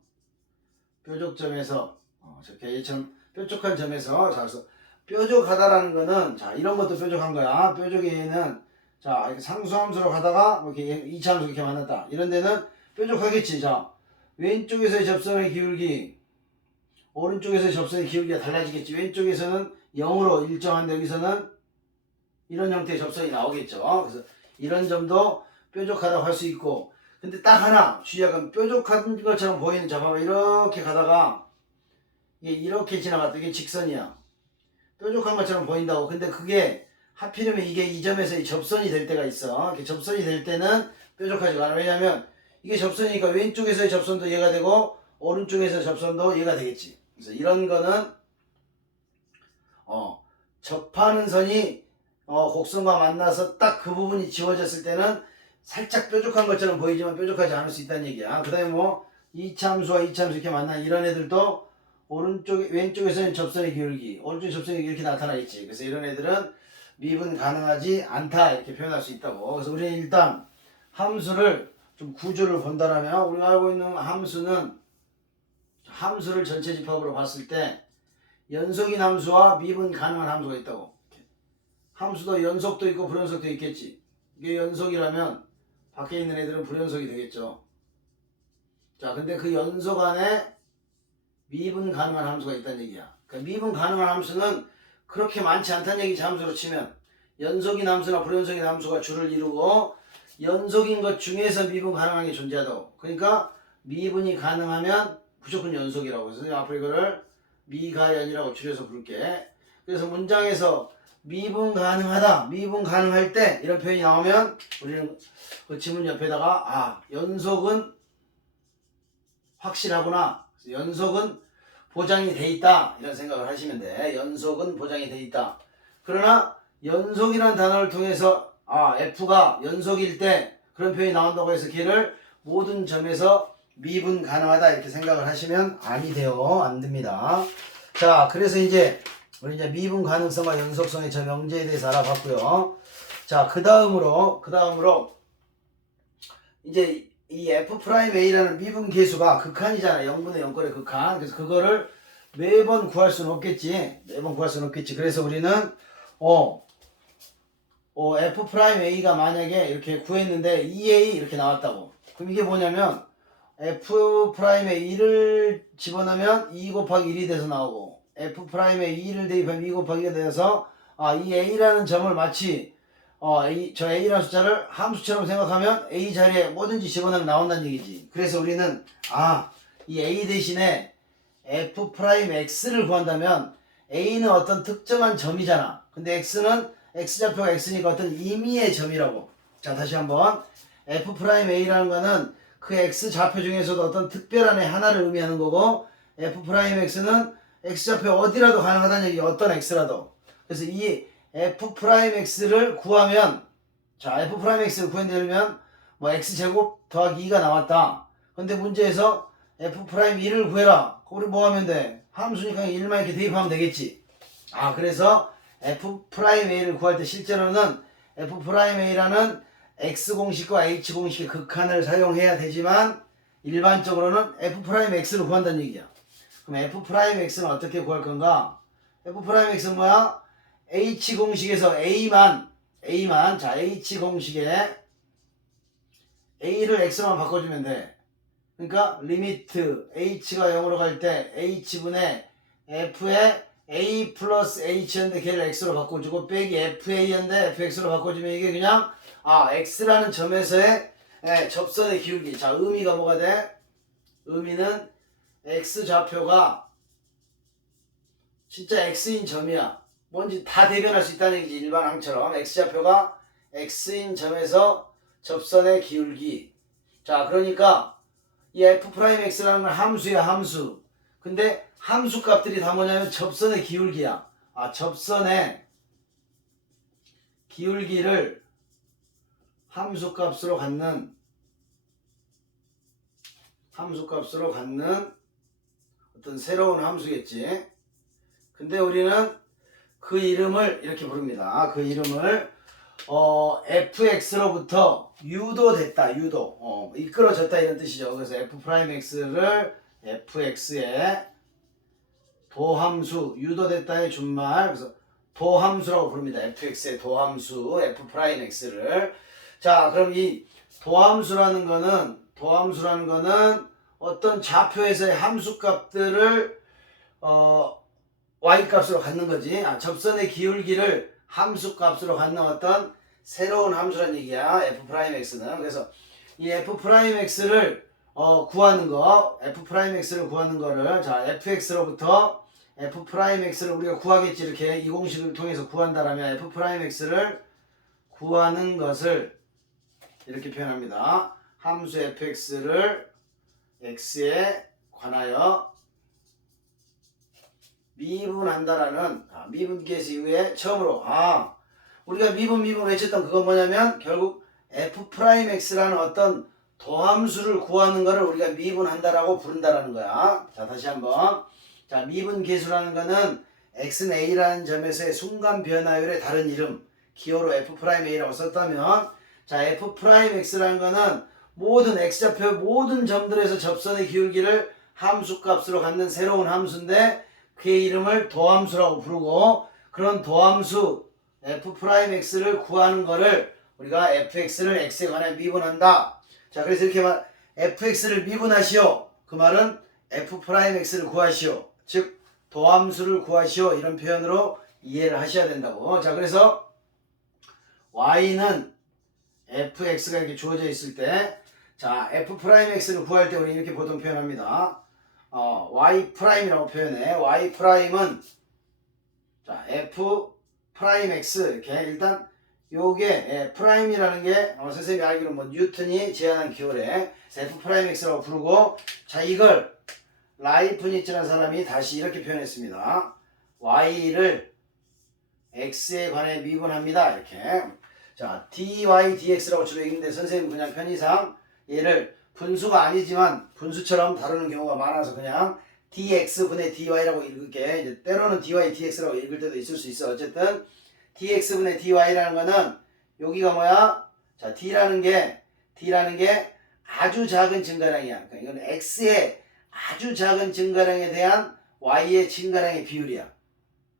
뾰족점에서 저렇게 얘처럼 뾰족한 점에서 자 그래서 뾰족하다라는 거는 자 이런 것도 뾰족한 거야. 뾰족에는 자 이렇게 상수함수로 가다가 뭐 이렇게 2차함수 이렇게 만났다. 이런 데는 뾰족하겠지. 자 왼쪽에서의 접선의 기울기 오른쪽에서의 접선의 기울기가 달라지겠지. 왼쪽에서는 0으로 일정한데 여기서는 이런 형태의 접선이 나오겠죠. 그래서 이런 점도 뾰족하다고 할 수 있고 근데 딱 하나 주의하면 뾰족한 것처럼 보이는 자 봐봐 이렇게 가다가 이게 이렇게 지나갔다. 이게 직선이야. 뾰족한 것처럼 보인다고. 근데 그게 하필이면 이게 이 점에서 이 접선이 될 때가 있어. 이렇게 접선이 될 때는 뾰족하지가 않아. 왜냐면 이게 접선이니까 왼쪽에서의 접선도 얘가 되고 오른쪽에서의 접선도 얘가 되겠지. 그래서 이런 거는 접하는 선이 곡선과 만나서 딱 그 부분이 지워졌을 때는 살짝 뾰족한 것처럼 보이지만 뾰족하지 않을 수 있다는 얘기야. 그 다음에 뭐 이차함수와 이차함수 이렇게 만나 이런 애들도 왼쪽에서는 접선의 기울기 오른쪽에 접선의 기울기 이렇게 나타나겠지. 그래서 이런 애들은 미분 가능하지 않다 이렇게 표현할 수 있다고. 그래서 우리는 일단 함수를 좀 구조를 본다라면 우리가 알고 있는 함수를 전체 집합으로 봤을 때 연속인 함수와 미분 가능한 함수가 있다고. 함수도 연속도 있고 불연속도 있겠지. 이게 연속이라면 밖에 있는 애들은 불연속이 되겠죠. 자, 근데 그 연속 안에 미분 가능한 함수가 있다는 얘기야. 그러니까 미분 가능한 함수는 그렇게 많지 않다는 얘기지. 함수로 치면 연속인 함수나 불연속인 함수가 줄을 이루고 연속인 것 중에서 미분 가능한 게 존재하다고. 그러니까 미분이 가능하면 무조건 연속이라고. 그래서 앞으로 이거를 미가연이라고 줄여서 부를게. 그래서 문장에서 미분 가능하다, 미분 가능할 때 이런 표현이 나오면 우리는 그 지문 옆에다가 연속은 확실하구나, 연속은 보장이 돼 있다 이런 생각을 하시면 돼. 연속은 보장이 돼 있다. 그러나 연속이라는 단어를 통해서 F가 연속일 때 그런 표현이 나온다고 해서 걔를 모든 점에서 미분 가능하다 이렇게 생각을 하시면 아니 돼요. 안 됩니다. 자, 그래서 우리 이제 미분 가능성과 연속성의 저 명제에 대해서 알아봤고요. 자, 그 다음으로 이제 이 F'A라는 미분 계수가 극한이잖아. 0분의 0꼴의 극한. 그래서 그거를 매번 구할 수는 없겠지. 그래서 우리는 F'A가 만약에 이렇게 구했는데 2A 이렇게 나왔다고. 그럼 이게 뭐냐면 F'의 2를 집어넣으면 2 곱하기 1이 돼서 나오고 F'의 2를 대입하면 2 곱하기 2가 돼서 이 A라는 점을 마치 저 A라는 숫자를 함수처럼 생각하면 A 자리에 뭐든지 집어넣으면 나온다는 얘기지. 그래서 우리는 이 A 대신에 F'X를 구한다면 A는 어떤 특정한 점이잖아. 근데 X는 x좌표가 x니까 어떤 임의의 점이라고. 자, 다시 한번. f'A라는 거는 그 x좌표 중에서도 어떤 특별한 애 하나를 의미하는 거고, f'x는 x좌표 어디라도 가능하다는 얘기, 어떤 x라도. 그래서 이 f'x를 구하면, 자, f'x를 구해내려면 뭐 x제곱 더하기 2가 나왔다. 근데 문제에서 f'1을 구해라. 우리 뭐 하면 돼? 함수니까 1만 이렇게 대입하면 되겠지. 아, 그래서 f'A를 구할 때 실제로는 f'A라는 x공식과 h공식의 극한을 사용해야 되지만 일반적으로는 f'x를 구한다는 얘기야. 그럼 f'x는 어떻게 구할 건가? f'x는 뭐야? h공식에서 a만 자, h공식에 a를 x만 바꿔주면 돼. 그러니까 리미트 h가 0으로 갈 때 h분의 f에 a 플러스 h였는데 걔를 x로 바꿔주고 빼기 fa였는데 fx로 바꿔주면 이게 그냥 x라는 점에서의 접선의 기울기. 자, 의미가 뭐가 돼? 의미는 x좌표가 진짜 x인 점이야. 뭔지 다 대변할 수 있다는 얘기지. 일반 항처럼 x좌표가 x인 점에서 접선의 기울기. 자, 그러니까 이 f'x라는 건 함수야, 함수. 근데 함수 값들이 다 뭐냐면 접선의 기울기야. 접선의 기울기를 함수 값으로 갖는 어떤 새로운 함수겠지. 근데 우리는 그 이름을 이렇게 부릅니다. 그 이름을 fx로부터 유도됐다, 이끌어졌다 이런 뜻이죠. 그래서 f'x를 fx의 도함수, 유도됐다의 준말, 그래서 도함수라고 부릅니다. fx의 도함수, f'x를. 자, 그럼 이 도함수라는 거는 어떤 좌표에서의 함수 값들을 y 값으로 갖는 거지. 접선의 기울기를 함수 값으로 갖는 어떤 새로운 함수란 얘기야. f'x는. 그래서 이 f'x를 구하는 거를 자, fx로부터 f'x를 우리가 구하겠지. 이렇게 이 공식을 통해서 구한다라면 f'x를 구하는 것을 이렇게 표현합니다. 함수 fx를 x에 관하여 미분한다라는 미분 계수 이후에 처음으로 우리가 미분 외쳤던 그건 뭐냐면 결국 f'x라는 어떤 도함수를 구하는 것을 우리가 미분한다라고 부른다라는 거야. 자, 다시 한번. 자, 미분 계수라는 거는 x는 a라는 점에서의 순간 변화율의 다른 이름, 기호로 f'a라고 썼다면, 자, f'x라는 거는 모든 x좌표의 모든 점들에서 접선의 기울기를 함수값으로 갖는 새로운 함수인데 그의 이름을 도함수라고 부르고, 그런 도함수 f'x를 구하는 거를 우리가 fx를 x에 관해 미분한다. 자, 그래서 이렇게 fx를 미분하시오. 그 말은 f'x를 구하시오. 즉 도함수를 구하시오. 이런 표현으로 이해를 하셔야 된다고. 자, 그래서 y는 fx가 이렇게 주어져 있을 때, 자, f'x를 구할 때 우리 이렇게 보통 표현합니다. y'이라고 표현해. y'은 자, f'x 이렇게 일단 요게 프라임이라는 게 선생님이 알기로 뭐 뉴턴이 제안한 기호래. f'x라고 부르고, 자, 이걸 라이프니츠라는 사람이 다시 이렇게 표현했습니다. y를 x에 관해 미분합니다. 이렇게. 자, dy dx라고 주로 읽는데 선생님은 그냥 편의상 얘를 분수가 아니지만 분수처럼 다루는 경우가 많아서 그냥 dx분의 dy라고 읽을게. 이제 때로는 dy dx라고 읽을 때도 있을 수 있어. 어쨌든 dx분의 dy라는 거는 여기가 뭐야? 자, d라는 게 아주 작은 증가량이야. 그러니까 이건 x의 아주 작은 증가량에 대한 y의 증가량의 비율이야.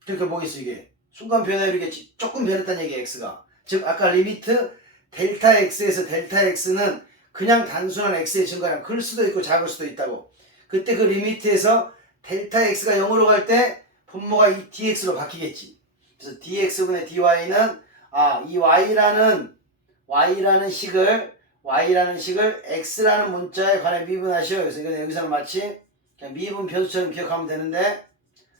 그러니까 뭐겠어 이게? 순간 변화율이겠지. 조금 변했다는 얘기야, x가. 즉 아까 리미트 델타 x에서 델타 x는 그냥 단순한 x의 증가량, 클 수도 있고 작을 수도 있다고. 그때 그 리미트에서 델타 x가 0으로 갈 때 분모가 이 dx로 바뀌겠지. 그래서 dx분의 dy는 이 y라는 식을 x라는 문자에 관해 미분하시오. 그래서 이건 여기서는 마치 그냥 미분 변수처럼 기억하면 되는데,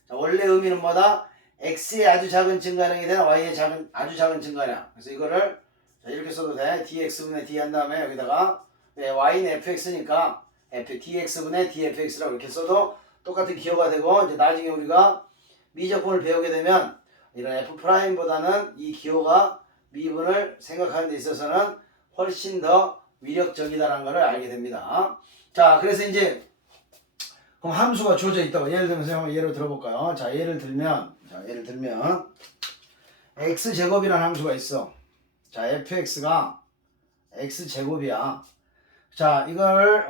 자, 원래 의미는 뭐다? x의 아주 작은 증가량이 되나 y의 아주 작은 증가량. 그래서 이거를 자, 이렇게 써도 돼. dx분의 d 한 다음에 여기다가 y는 fx니까 dx분의 dfx라고 이렇게 써도 똑같은 기호가 되고, 이제 나중에 우리가 미적분을 배우게 되면 이런 f'보다는 이 기호가 미분을 생각하는 데 있어서는 훨씬 더 위력적이다라는 것을 알게 됩니다. 자, 그래서 이제 그럼 함수가 주어져 있다고 예를 들면서 한번 예를 들어볼까요? 자, 예를 들면 x제곱이라는 함수가 있어. 자, fx가 x제곱이야. 자, 이걸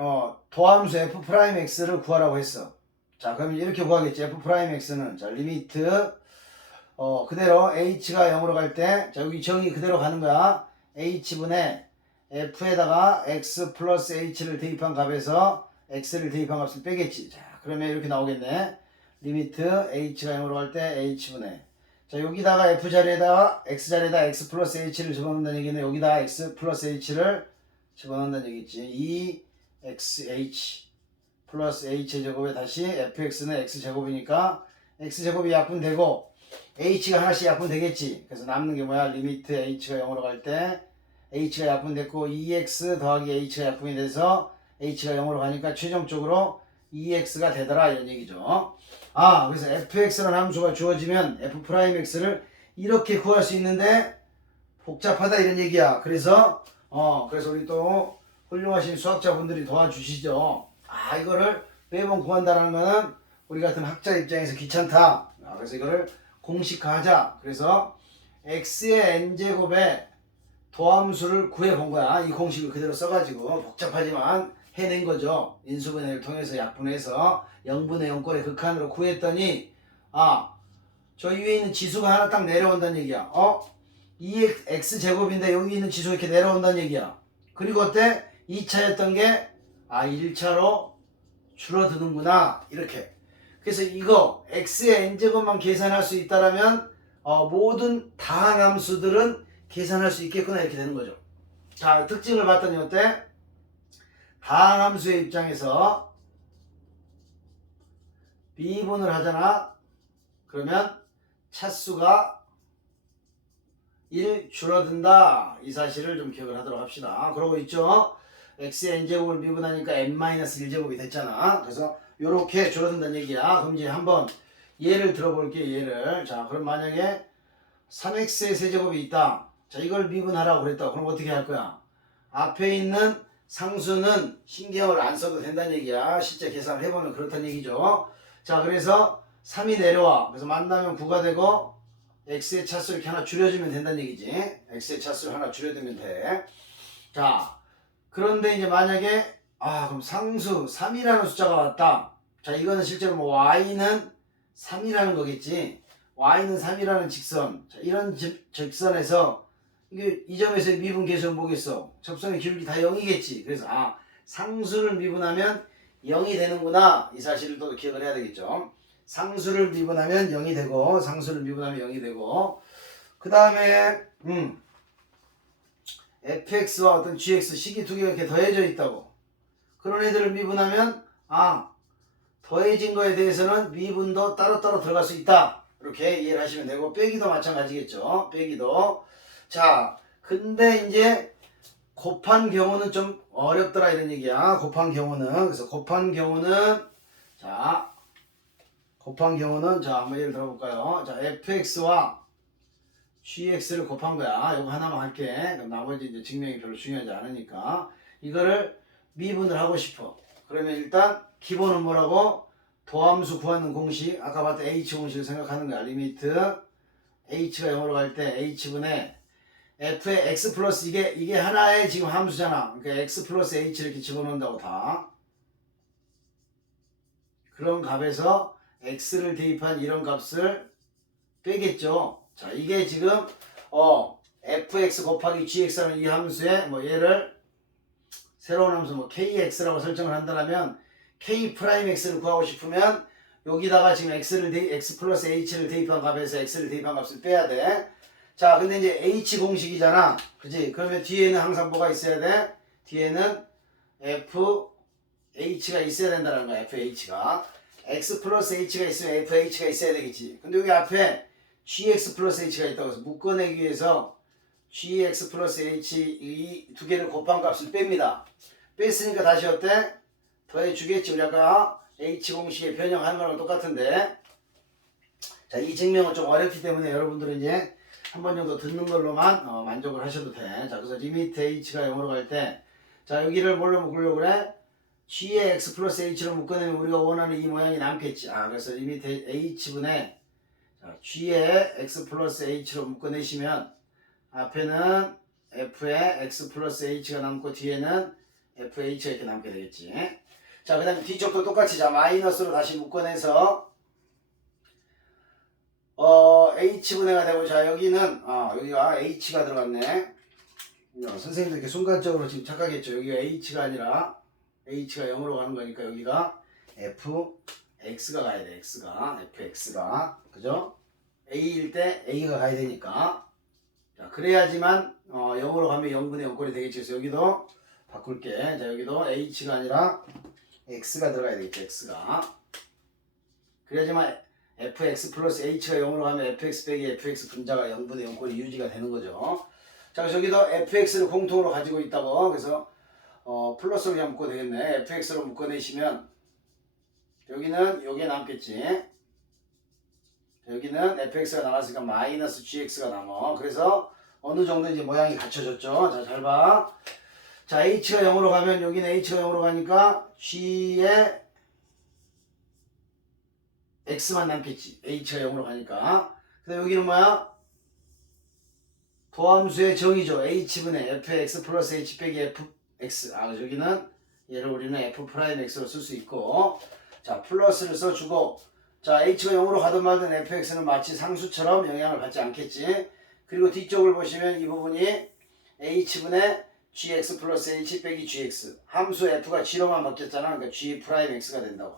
도함수 f'x를 구하라고 했어. 자, 그러면 이렇게 구하겠지. f'x는 자, 리미트 그대로 h가 0으로 갈 때, 자, 여기 정의 그대로 가는 거야. h분의 f에다가 x 플러스 h를 대입한 값에서 x를 대입한 값을 빼겠지. 자, 그러면 이렇게 나오겠네. 리미트 h가 0으로 갈 때 h분의, 자, 여기다가 f 자리에다가 x 자리에다 x 플러스 h를 집어넣는다는 얘기는 여기다 x 플러스 h를 집어넣는다는 얘기지. 2xh 플러스 h의 제곱에 다시 fx는 x제곱이니까 x제곱이 약분되고 h가 하나씩 약분되겠지. 그래서 남는 게 뭐야? 리미트 h가 0으로 갈 때 h가 약분됐고 2x 더하기 h가 약분이 돼서 h가 0으로 가니까 최종적으로 2x가 되더라, 이런 얘기죠. 아, 그래서 fx라는 함수가 주어지면 f'x를 이렇게 구할 수 있는데 복잡하다, 이런 얘기야. 그래서 우리 또 훌륭하신 수학자분들이 도와주시죠. 아, 이거를 매번 구한다는 거는 우리 같은 학자 입장에서 귀찮다. 그래서 이거를 공식화하자. 그래서 x의 n제곱에 도함수를 구해본 거야. 이 공식을 그대로 써가지고 복잡하지만 해낸 거죠. 인수분해를 통해서 약분해서 0분의 0꼴의 극한으로 구했더니, 아, 저 위에 있는 지수가 하나 딱 내려온다는 얘기야. 2x제곱인데 여기 있는 지수가 이렇게 내려온다는 얘기야. 그리고 어때? 2차였던 게 1차로 줄어드는구나, 이렇게. 그래서 이거 x의 n제곱만 계산할 수 있다라면 모든 다항함수들은 계산할 수 있겠구나, 이렇게 되는 거죠. 자, 특징을 봤더니 어때? 다항함수의 입장에서 미분을 하잖아. 그러면 차수가 1 줄어든다, 이 사실을 좀 기억을 하도록 합시다. 그러고 있죠. x의 n제곱을 미분하니까 n-1제곱이 됐잖아. 그래서 요렇게 줄어든다는 얘기야. 그럼 이제 한번 예를 들어볼게. 예를. 자, 그럼 만약에 3x의 세제곱이 있다. 자, 이걸 미분하라고 그랬다. 그럼 어떻게 할 거야? 앞에 있는 상수는 신경을 안 써도 된다는 얘기야. 실제 계산을 해보면 그렇다는 얘기죠. 자, 그래서 3이 내려와. 그래서 만나면 9가 되고 x의 차수를 이렇게 하나 줄여주면 된다는 얘기지. x의 차수를 하나 줄여두면 돼. 자, 그런데 이제 만약에 그럼 상수 3이라는 숫자가 왔다. 자, 이거는 실제로 뭐 y는 3이라는 거겠지. y는 3이라는 직선. 자, 이런 직선에서 이게 이 점에서의 미분 계수는 뭐겠어? 접선의 기울기 다 0이겠지. 그래서 상수를 미분하면 0이 되는구나, 이 사실을 또 기억을 해야 되겠죠. 상수를 미분하면 0이 되고, 상수를 미분하면 0이 되고, 그 다음에 fx와 어떤 gx 식이 두 개가 이렇게 더해져 있다고. 그런 애들을 미분하면 더해진 거에 대해서는 미분도 따로따로 들어갈 수 있다, 이렇게 이해를 하시면 되고, 빼기도 마찬가지겠죠. 빼기도. 자, 근데 이제 곱한 경우는 좀 어렵더라, 이런 얘기야. 곱한 경우는. 그래서 곱한 경우는 자, 한번 예를 들어볼까요? 자, fx와 gx를 곱한 거야. 이거 하나만 할게. 그럼 나머지 이제 증명이 별로 중요하지 않으니까 이거를 미분을 하고 싶어. 그러면 일단 기본은 뭐라고? 도함수 구하는 공식. 아까 봤던 h 공식을 생각하는 거야. 리미트 h가 0으로 갈 때 h분의 f의 x 플러스 이게 하나의 지금 함수잖아. 그러니까 x 플러스 h 이렇게 집어넣는다고 다. 그런 값에서 x를 대입한 이런 값을 빼겠죠. 자, 이게 지금 fx 곱하기 gx라는 이 함수의 얘를 새로운 함수 kx라고 설정을 한다면 k'(x를) 구하고 싶으면 여기다가 지금 x 플러스 h를 대입한 값에서 x를 대입한 값을 빼야 돼. 자, 근데 이제 h 공식이잖아. 그지? 그러면 뒤에는 항상 뭐가 있어야 돼? 뒤에는 fh가 있어야 된다는 거야. fh가. x 플러스 h가 있으면 fh가 있어야 되겠지. 근데 여기 앞에 gx 플러스 h가 있다고 해서 묶어내기 위해서 gx 플러스 h 이 두 개를 곱한 값을 뺍니다. 뺐으니까 다시 어때? 더해주겠지. 우리 아까 h 공식에 변형하는 거랑 똑같은데, 자, 이 증명은 좀 어렵기 때문에 여러분들은 이제 한 번 정도 듣는 걸로만 만족을 하셔도 돼. 자, 그래서 리미트 h가 0으로 갈 때, 자, 여기를 뭘로 묶으려고 그래? g의 x 플러스 h로 묶어내면 우리가 원하는 이 모양이 남겠지. 아, 그래서 리미트 h분의 자, g의 x 플러스 h로 묶어내시면 앞에는 f의 x 플러스 h가 남고 뒤에는 fh가 이렇게 남게 되겠지. 자, 그 다음에 뒤쪽도 똑같이 자 마이너스로 다시 묶어내서 h분해가 되고, 자 여기는 여기가 h가 들어갔네. 선생님도 이렇게 순간적으로 지금 착각했죠. 여기가 h가 아니라 h가 0으로 가는 거니까 여기가 fx가 가야 돼. fx가 그죠? a일 때 a가 가야 되니까, 자 그래야지만 0으로 가면 0분의 0꼴이 되겠지. 그래서 여기도 바꿀게. 자 여기도 h가 아니라 x가 들어가야 되겠지. x가 그래야지만 fx 플러스 h가 0으로 가면 fx 빼기 fx 분자가 0분의 0꼴이 유지가 되는 거죠. 자 그래서 여기도 fx를 공통으로 가지고 있다고. 그래서 플러스로 그냥 묶어도 되겠네. fx로 묶어내시면 여기는 요게 남겠지. 여기는 fx가 나갔으니까 마이너스 gx가 남아. 그래서 어느 정도 이제 모양이 갖춰졌죠. 자 잘 봐. 자 h가 0으로 가면 여기는 h가 0으로 가니까 g의 x만 남겠지. h가 0으로 가니까. 그다음 여기는 뭐야? 도함수의 정의죠. h분의 fx 플러스 h 빼기 fx. 여기는 얘를 우리는 f 프라임 x로 쓸 수 있고, 자 플러스를 써주고, 자 h가 0으로 가든 말든 fx는 마치 상수처럼 영향을 받지 않겠지. 그리고 뒤쪽을 보시면 이 부분이 h분의 gx 플러스 h 빼기 gx. 함수 f가 g로만 바뀌었잖아. 그러니까 g 프라임 x가 된다고.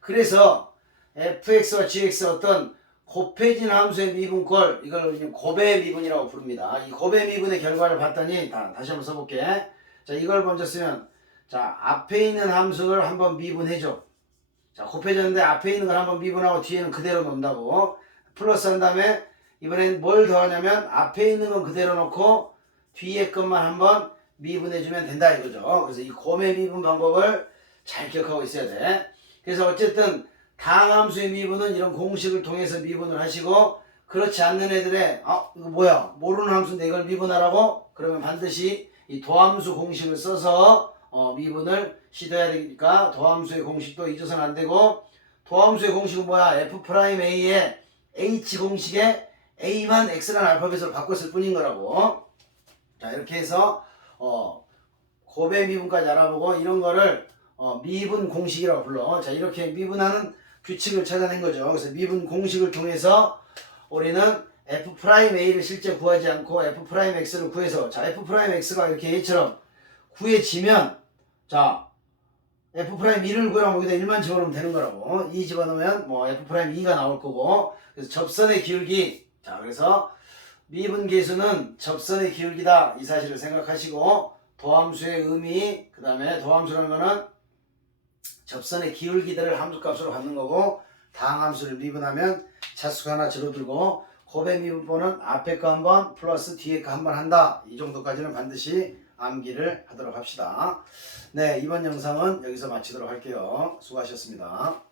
그래서 fx와 gx 어떤 곱해진 함수의 미분꼴, 이걸 곱의 미분이라고 부릅니다. 이 곱의 미분의 결과를 봤더니, 다시 한번 써볼게. 자, 이걸 먼저 쓰면, 자, 앞에 있는 함수를 한번 미분해줘. 자, 곱해졌는데 앞에 있는 걸 한번 미분하고 뒤에는 그대로 놓는다고. 플러스 한 다음에, 이번엔 뭘 더하냐면, 앞에 있는 건 그대로 놓고, 뒤에 것만 한번 미분해주면 된다 이거죠. 그래서 이 곱의 미분 방법을 잘 기억하고 있어야 돼. 그래서 어쨌든, 다항함수의 미분은 이런 공식을 통해서 미분을 하시고, 그렇지 않는 애들의 이거 뭐야 모르는 함수인데 이걸 미분하라고? 그러면 반드시 이 도함수 공식을 써서 미분을 시도해야 되니까 도함수의 공식도 잊어서는 안 되고, 도함수의 공식은 뭐야? f'a의 h 공식에 a만 x라는 알파벳으로 바꿨을 뿐인 거라고. 자 이렇게 해서 곱의 미분까지 알아보고, 이런 거를 미분 공식이라고 불러. 자 이렇게 미분하는 규칙을 찾아낸 거죠. 그래서 미분 공식을 통해서 우리는 f'a를 실제 구하지 않고 f'x를 구해서, 자 f'x가 이렇게 a처럼 구해지면, 자 f'2를 구하라면 여기다 1만 집어넣으면 되는 거라고. 2 집어넣으면 뭐 f'2가 나올 거고. 그래서 접선의 기울기, 자 그래서 미분 계수는 접선의 기울기다 이 사실을 생각하시고, 도함수의 의미, 그 다음에 도함수라는 거는 접선의 기울기들을 함수값으로 갖는 거고, 다항함수를 미분하면 차수가 하나 줄어들고, 곱의 미분법은 앞에 거 한번 플러스 뒤에 거 한번 한다. 이 정도까지는 반드시 암기를 하도록 합시다. 네, 이번 영상은 여기서 마치도록 할게요. 수고하셨습니다.